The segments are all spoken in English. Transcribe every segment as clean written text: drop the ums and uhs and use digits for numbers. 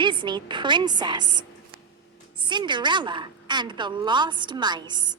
Disney princess, Cinderella and the Lost Mice.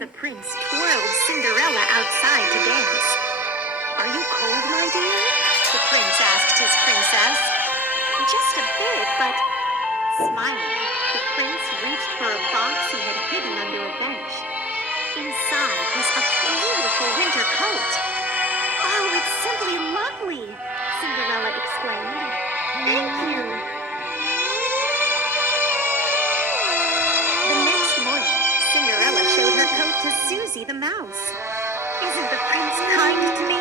The prince twirled Cinderella outside to dance. "Are you cold, my dear?" the prince asked his princess. "Just a bit, but..." Smiling, the prince reached for a box he had hidden under a bench. Inside was a beautiful winter coat. "Oh, it's simply lovely!" Cinderella exclaimed. "Thank you!" Cinderella showed her coat to Susie the mouse. "Isn't the prince kind to me?"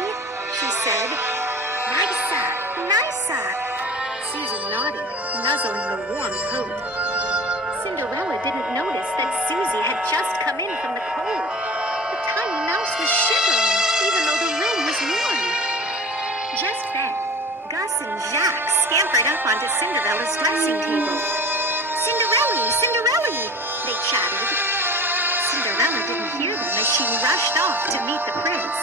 she said. "Nisa, Nisa!" Susie nodded, nuzzling the warm coat. Cinderella didn't notice that Susie had just come in from the cold. The tiny mouse was shivering, even though the room was warm. Just then, Gus and Jacques scampered up onto Cinderella's dressing table. "Cinderella, Cinderella!" they chattered. Cinderella didn't hear them as she rushed off to meet the prince.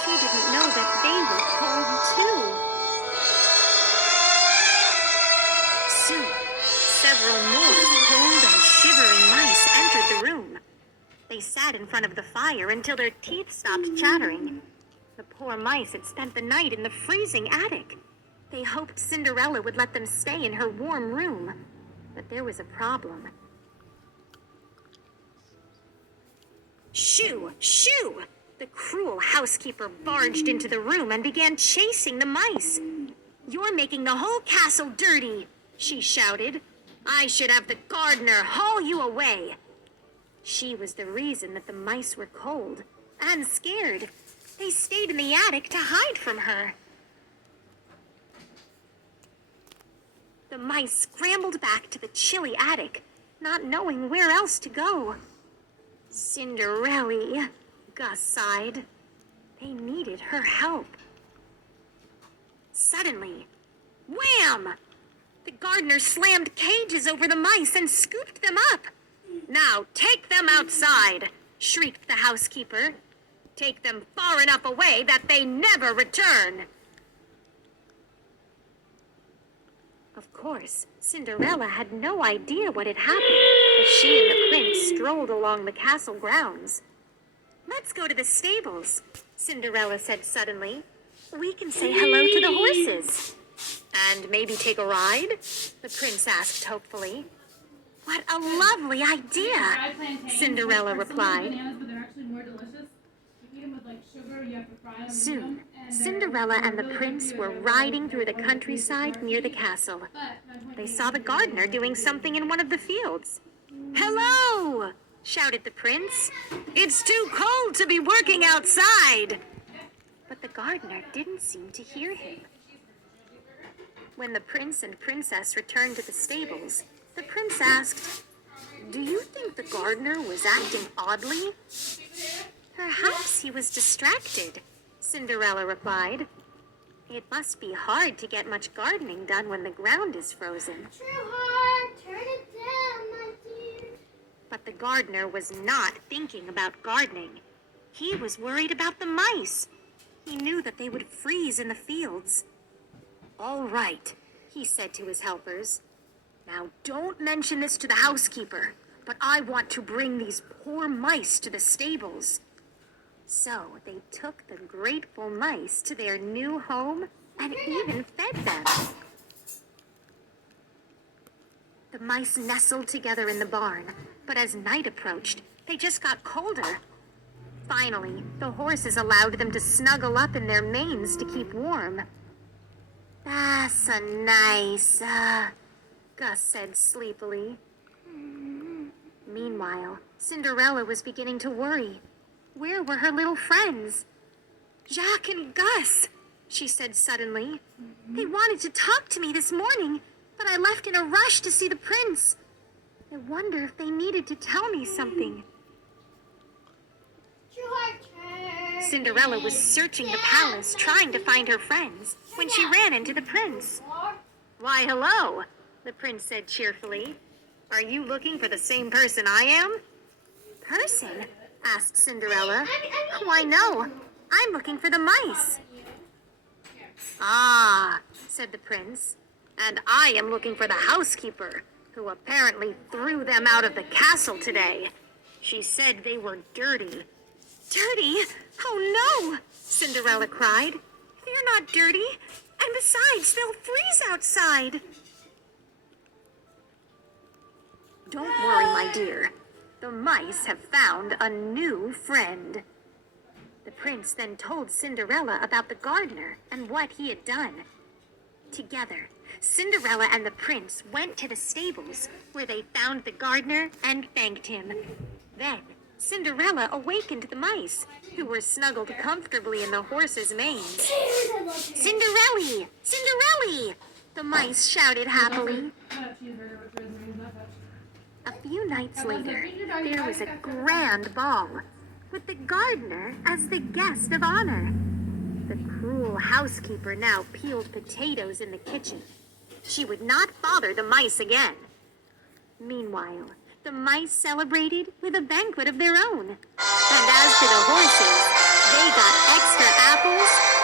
She didn't know that they were cold too. Soon, several more cold and shivering mice entered the room. They sat in front of the fire until their teeth stopped chattering. The poor mice had spent the night in the freezing attic. They hoped Cinderella would let them stay in her warm room. But there was a problem. "Shoo! Shoo!" The cruel housekeeper barged into the room and began chasing the mice. "You're making the whole castle dirty," she shouted. "I should have the gardener haul you away." She was the reason that the mice were cold and scared. They stayed in the attic to hide from her. The mice scrambled back to the chilly attic, not knowing where else to go. "Cinderella," Gus sighed. They needed her help. Suddenly, wham! The gardener slammed cages over the mice and scooped them up. "Now take them outside," shrieked the housekeeper. "Take them far enough away that they never return." Of course, Cinderella had no idea what had happened as she and the prince strolled along the castle grounds. "Let's go to the stables," Cinderella said suddenly. "We can say hello to the horses." "And maybe take a ride?" the prince asked hopefully. "What a lovely idea," Cinderella replied. Soon, Cinderella and the prince were riding through the countryside near the castle. They saw the gardener doing something in one of the fields. "Hello!" shouted the prince. "It's too cold to be working outside." But the gardener didn't seem to hear him. When the prince and princess returned to the stables, the prince asked, "Do you think the gardener was acting oddly?" Perhaps he was distracted, Cinderella replied. It must be hard to get much gardening done when the ground is frozen. Too hard. Turn it down, my dear. But the gardener was not thinking about gardening. He was worried about the mice. He knew that they would freeze in the fields. All right, he said to his helpers. Now don't mention this to the housekeeper, but I want to bring these poor mice to the stables. So they took the grateful mice to their new home and even fed them. The mice nestled together in the barn, but as night approached, they just got colder. Finally, the horses allowed them to snuggle up in their manes to keep warm. That's a nice, Gus said sleepily. Meanwhile, Cinderella was beginning to worry. Where were her little friends? Jack and Gus, she said suddenly. They wanted to talk to me this morning, but I left in a rush to see the prince. I wonder if they needed to tell me something. Cinderella was searching the palace, trying to find her friends, when she ran into the prince. Why, hello, the prince said cheerfully. Are you looking for the same person I am? Person? Asked Cinderella. Why, no. I'm looking for the mice. Ah, said the prince. And I am looking for the housekeeper, who apparently threw them out of the castle today. She said they were dirty. Dirty? Oh, no, Cinderella cried. They're not dirty. And besides, they'll freeze outside. Don't worry, my dear. The mice have found a new friend. The prince then told Cinderella about the gardener and what he had done. Together, Cinderella and the prince went to the stables, where they found the gardener and thanked him. Then, Cinderella awakened the mice, who were snuggled comfortably in the horses' manes. Cinderella! Cinderella! The mice shouted happily. A few nights later, there was a grand ball, with the gardener as the guest of honor. The cruel housekeeper now peeled potatoes in the kitchen. She would not bother the mice again. Meanwhile, the mice celebrated with a banquet of their own. And as for the horses, they got extra apples